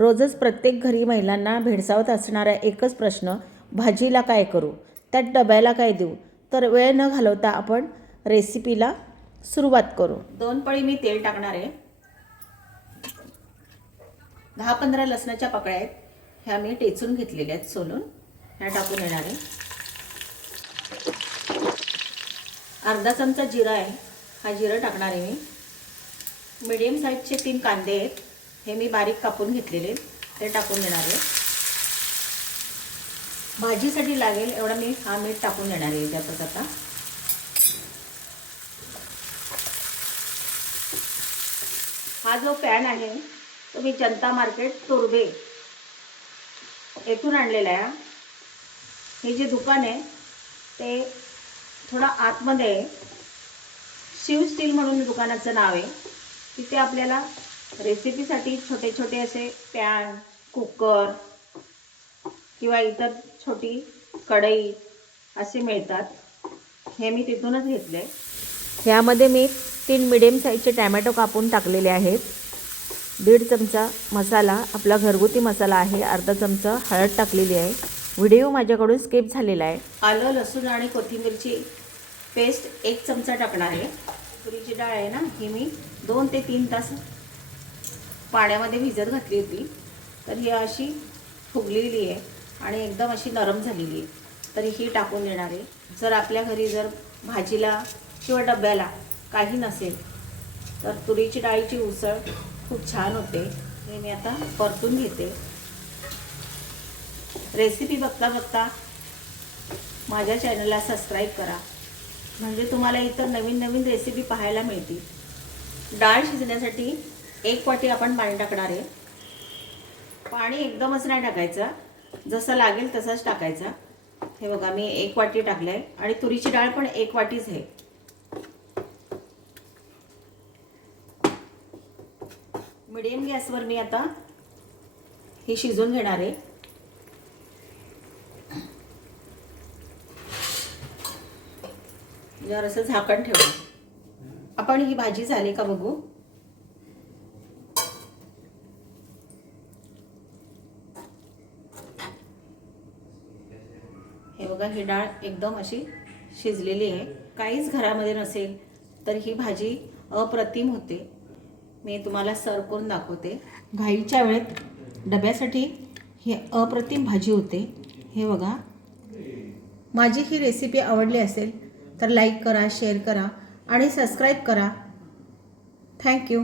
रोजच प्रत्येक घरी महिलांना भेडसावत असणारा एकच प्रश्न भाजीला काय करू? त्यात डब्याला काय देऊ? तर वेळ न घालवता आपण रेसिपीला सुरुवात करू. दोन पळी मी तेल टाकणार आहे. दहा पंधरा लसणाच्या पकड्या आहेत. ह्या मी टेचून घेतलेल्या आहेत सोलून. ह्या टाकून येणार आहे. अर्धा चमचा जिरा आहे. हा जिरा टाकणार आहे मी. मीडियम साईजचे तीन कांदे आहेत. हे मी बारीक कापून घेतलेले ते टाकून देणार आहे. भाजीसाठी लागेल एवढा मी हा मीठ टाकून देणार आहे त्यातच आता. हा जो पॅन आहे तो मी जनता मार्केट तुर्बे येथून आणलेला आहे. हे जे दुकान आहे ते थोडं आतमध्ये आहे. शिव स्टील म्हणून दुकानाचं नाव आहे. तिथे आपल्याला रेसिपीसाठी छोटे छोटे असे पॅन कुकर किंवा इतर छोटी कढई असे मिळतात. हे मी तिथूनच घेतले. ह्यामध्ये मी तीन मिडियम साईजचे टॅमॅटो कापून टाकलेले आहेत. दीड चमचा मसाला आपला घरगुती मसाला आहे. अर्धा चमचा हळद टाकलेली आहे. व्हिडिओ माझ्याकडून स्किप झालेला आहे. आलं लसूण आणि कोथिंबीरची पेस्ट एक चमचा टाकणार आहे. तुरीची डाळ आहे ना ही मी दोन ते तीन तास पाण्यामध्ये भिजत घातली होती. तर ही अशी फुगलेली आहे आणि एकदम अशी नरम झालेली आहे. तर ही टाकून देणार आहे. जर आपल्या घरी जर भाजीला किंवा डब्याला काही नसेल तर तुरीची डाळीची उसळ खूप छान होते. हे मी आता परतून घेते. रेसिपी बघता बघता माझ्या चॅनलला सबस्क्राईब करा. म्हणजे तुम्हाला इतर नवीन नवीन रेसिपी पाहायला मिळतील. डाळ शिजण्यासाठी एक वाटी आपण पाणी टाकणार आहे. पाणी एकदमच नाही टाकायचं. जसं लागेल तसंच टाकायचा. हे बघा मी एक वाटी टाकलं आहे आणि तुरीची डाळ पण एक वाटीच आहे. मिडियम गॅसवर मी आता हे शिजून घेणार आहे. जरासं झाकण ठेवू आपण ही भाजी झाली का बघू? बघा ही डाळ एकदम अशी शिजलेली आहे. काहीच घरामध्ये नसेल तर ही भाजी अप्रतिम होते. मी तुम्हाला सर्व करून दाखवते. घाईच्या वेळेत डब्यासाठी ही अप्रतिम भाजी होते. हे बघा. माझी ही रेसिपी आवडली असेल तर लाईक करा शेअर करा आणि सबस्क्राईब करा. थँक्यू